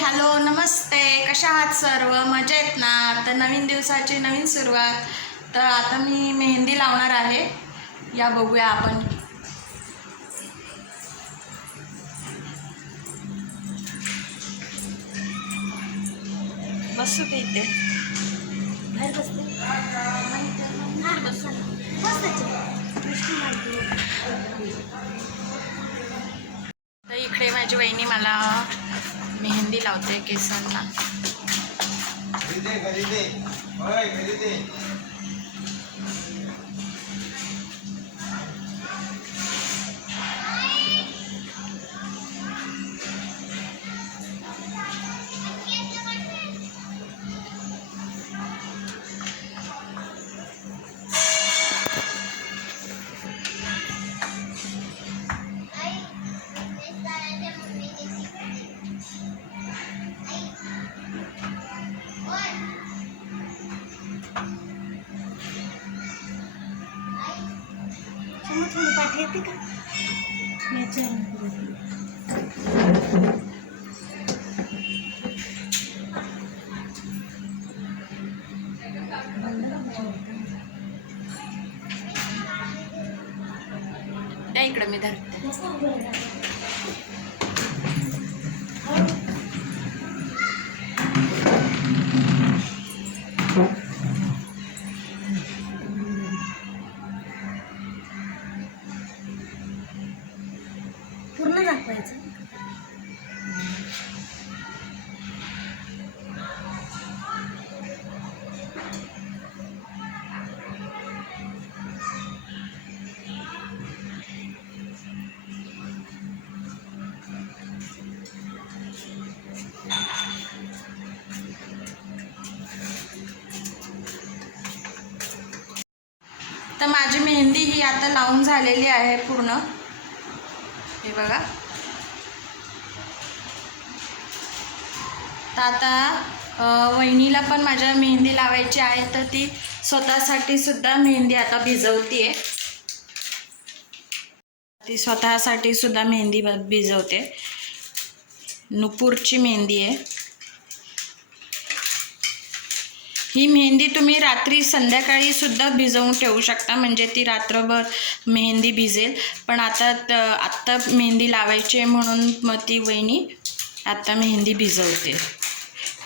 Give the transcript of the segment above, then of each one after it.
Hello नमस्ते. कशा आहात सर्व? मजेत ना? तर नवीन दिवसाची नवीन सुरुवात. तर आता मी मेहंदी लावणार आहे. या बघूया आपण. बसू का इथे. बाहेर. तर इकडे माझी वहिनी मला मेहंदी लावते केसांना. पूर्ण दाखवायचं. तर माझी मेहंदी ही आता लावून झालेली आहे पूर्ण. हे बघा. तर आता वहिनीला पण माझ्या मेहंदी लावायची आहे तर ती स्वतःसाठी सुद्धा मेहंदी आता भिजवतीये. ती स्वतःसाठी सुद्धा मेहंदी ब- भिजवते. नुपूरची मेहंदी आहे. ही मेहंदी तुम्ही रात्री संध्याकाळी सुद्धा भिजवून ठेवू शकता म्हणजे ती रात्रभर मेहंदी भिजेल. पण आता त- आत्ता मेहंदी लावायची आहे म्हणून मग ती वहिनी आत्ता मेहंदी भिजवते.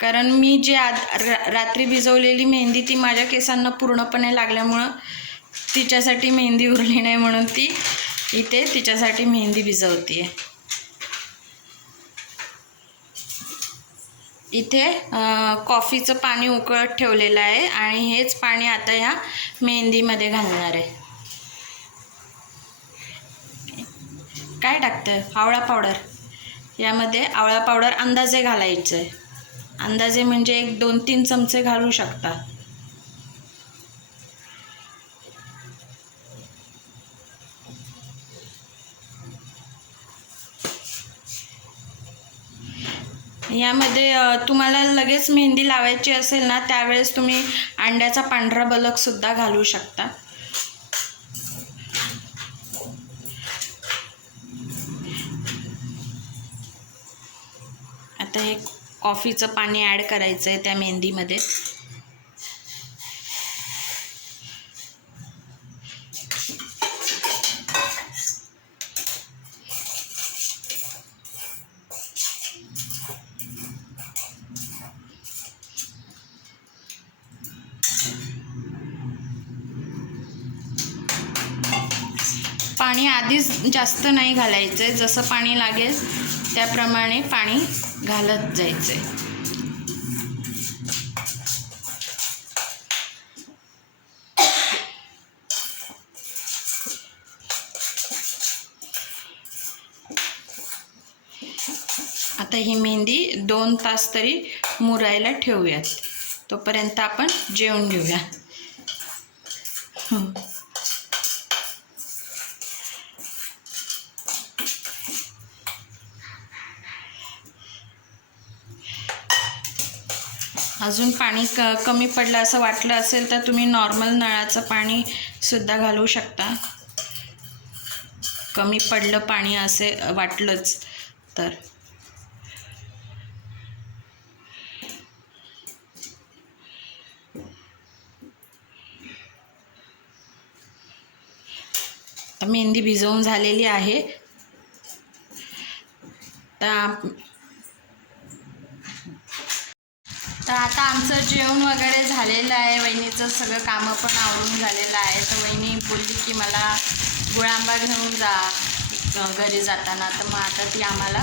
कारण मी जी आ रा- रात्री भिजवलेली मेहंदी ती माझ्या केसांना पूर्णपणे लागल्यामुळं तिच्यासाठी मेहंदी उरली नाही म्हणून ती इथे तिच्यासाठी मेहंदी भिजवते इथे कॉफीचं पाणी उकळत ठेवलेलं आहे आणि हेच पाणी आता ह्या मेहंदीमध्ये घालणार आहे. काय टाकतं आवळा पावडर. यामध्ये आवळा पावडर अंदाजे घालायचं आहे अंदाजे म्हणजे एक दोन तीन चमचे घालू शकता. यामध्ये तुम्हाला लगेच मेहंदी लावायची असेल ना त्यावेळेस तुम्ही अंड्याचा पांढरा बलकसुद्धा घालू शकता. आता हे कॉफीचं पाणी ॲड करायचं आहे त्या मेहंदीमध्ये. पाणी आधीच जास्त नाही घालायचं आहे जसं पाणी लागेल त्याप्रमाणे पाणी घालत जायचं आहे आता ही मेहंदी दोन तास तरी मुरायला ठेवूयात. तोपर्यंत आपण जेवण घेऊया. अजून पाणी क कमी पडलं असं वाटलं असेल तर तुम्ही नॉर्मल नळाचं पाणीसुद्धा घालू शकता. कमी पडलं पाणी असे वाटलंच तर. मेहंदी भिजवून झालेली आहे. तर तर आता आमचं जेवण वगैरे झालेलं आहे. वहिनीचं सगळं कामं पण आवरून झालेलं आहे. तर वहिनी बोलली की मला गुळांबा घेऊन जा घरी जाताना. तर मग आता ती आम्हाला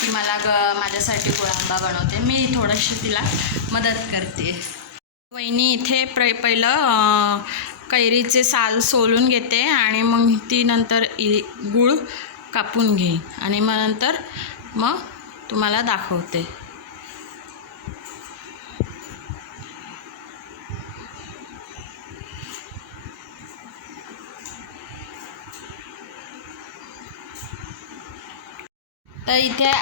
ती मला ग माझ्यासाठी गुळांबा बनवते. मी थोडीशी तिला मदत करते. वहिनी इथे प्र पहिलं कैरीचे साल सोलून घेते आणि मग ती नंतर इ गुळ कापून घेईन. आणि मग नंतर मग तुम्हाला दाखवते. तर इथे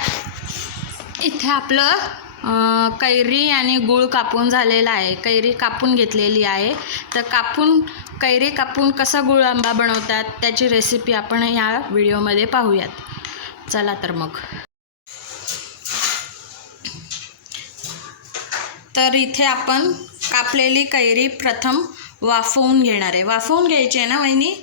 इथे आपलं कैरी आणि गूळ कापून झालेला आहे. कैरी कापून घेतलेली आहे. तर कापून कैरी कापून कसा गुळ आंबा बनवतात त्याची रेसिपी आपण या व्हिडिओमध्ये पाहूयात. चला तर मग. तर इथे आपण कापलेली कैरी प्रथम वाफवून घेणार आहे. वाफवून घ्यायची आहे ना वहिनी?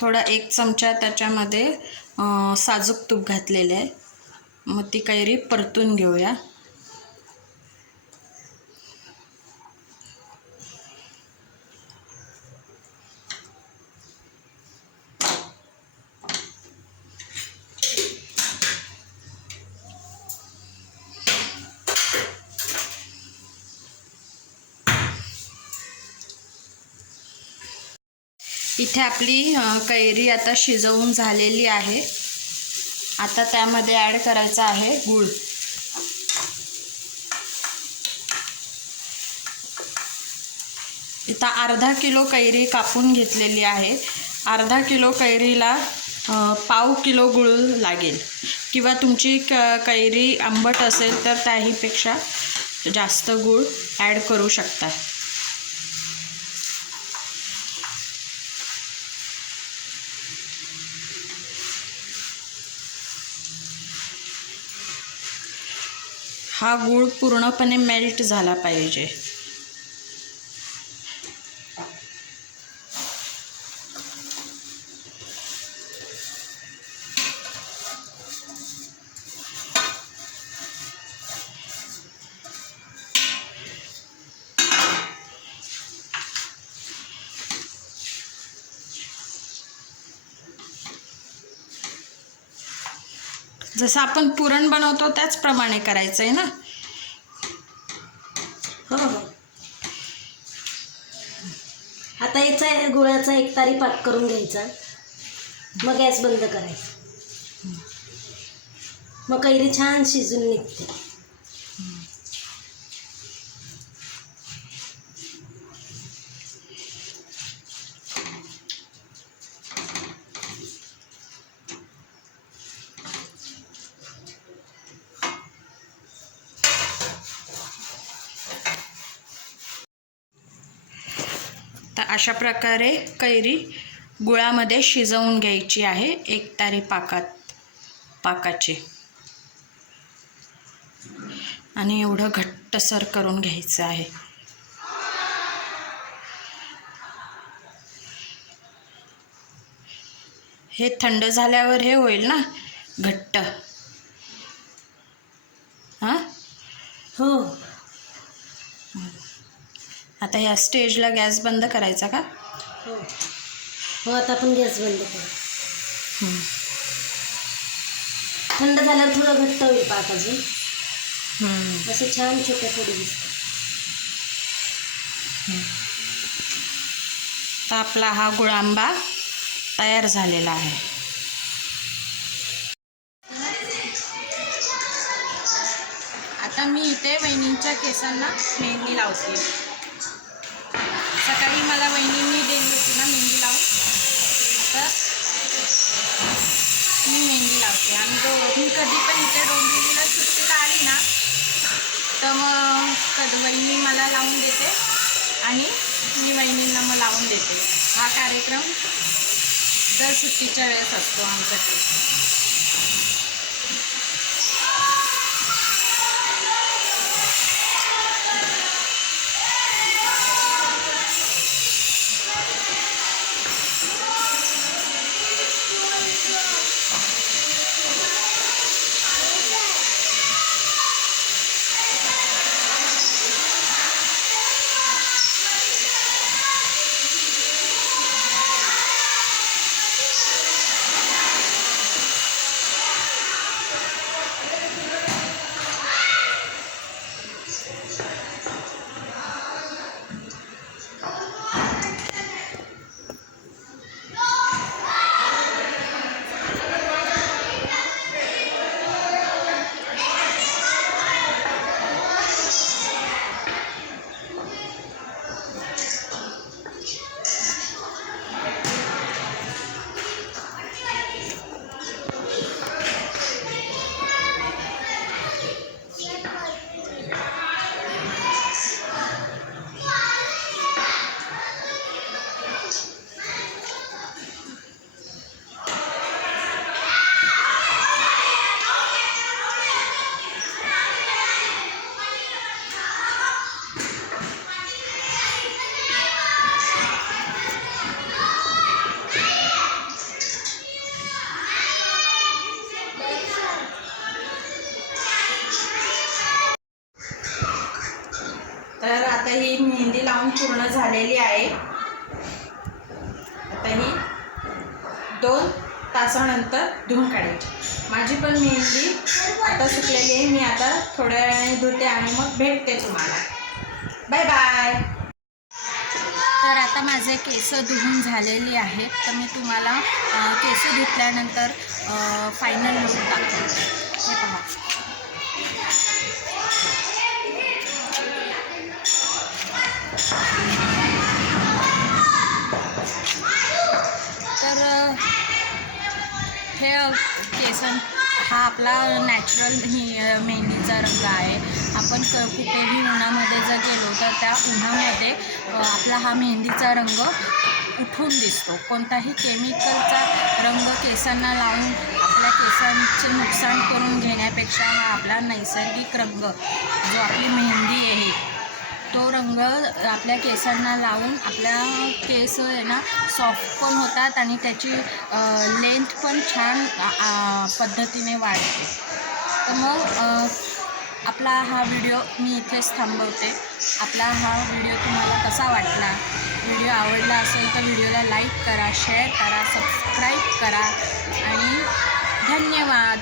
थोडा एक चमचा त्याच्यामध्ये साजूक तूप घातलेलं आहे. मग ती कैरी परतून घेऊया. इथे आपली कैरी आता शिजवून झालेली आहे. आता त्यामध्ये ॲड करायचा आहे गूळ. इथं अर्धा किलो कैरी कापून घेतलेली आहे. अर्धा किलो कैरीला पाव किलो गुळ लागेल. किंवा तुमची क कैरी आंबट असेल तर त्याहीपेक्षा जास्त गूळ ॲड करू शकता. हा गूळ पूर्णपणे मेल्ट झाला पाहिजे. जसं आपण पुरण बनवतो त्याचप्रमाणे करायचं आहे ना? हो हो. आता याचा गुळाचा एक तारी पाक करून घ्यायचा. मग गॅस बंद करायचा. मग कैरी छान शिजून निघते. अशा प्रकारे कैरी गुळामध्ये शिजवून घ्यायची आहे एक तारी पाकात पाकाची. आणि एवढं घट्टसर करून घ्यायचं आहे. हे थंड झाल्यावर हे होईल ना? घट्ट. आता या स्टेजला गॅस बंद करायचा का? हो. हो आता आपण गॅस बंद करू. हं. थंड झाल्यावर थोडं घट्ट होईल पाक अजून. हं. असं छान छोट्या फोडी दिसतात. तर आपला हा गुळांबा तयार झालेला आहे. आता मी इथे वहिनींच्या केसांना मेहंदी लावते. साडी मला वहिनींनी दिली होती ना मेहंदी लावून. आता मी मेहंदी लावते. आणि दो मी कधी पण इथे डोंबिवलीला सुट्टीला आली ना तर मग कद वहिनी मला लावून देते आणि मी वहिनींना मग लावून देते. हा कार्यक्रम दर सुट्टीच्या वेळेस असतो आमच्याकडे झालेली आहे. आता ही दोन तासानंतर धुवून काढायची माझी पण मेहंदी आता सुकलेली आहे. मी आता थोड्या वेळाने धुते आणि मग भेटते तुम्हाला. बाय बाय तर आता माझे केस धुवून झालेली आहेत तर मी तुम्हाला केस धुतल्यानंतर फायनल लुक दाखवते. हे पहा तर अ, हे अ, केसन हा आपला नॅचरल ही मेहंदीचा रंग आहे. आपण क कुठेही उन्हामध्ये जर गेलो तर त्या उन्हामध्ये आपला हा मेहंदीचा रंग उठून दिसतो. कोणताही केमिकलचा रंग केसांना लावून आपल्या केसांचे नुकसान करून घेण्यापेक्षा हा आपला नैसर्गिक रंग जो आपली मेहंदी आहे तो रंग आपल्या केसांना लावून आपल्या केस आहे ना सॉफ्ट पण होतात आणि त्याची लेंथ पण छान पद्धतीने वाढते. तर मग आपला हा व्हिडिओ मी इथेच थांबवते. आपला हा व्हिडिओ तुम्हाला कसा वाटला? व्हिडिओ आवडला असेल तर व्हिडिओला लाईक करा शेअर करा सबस्क्राईब करा आणि धन्यवाद.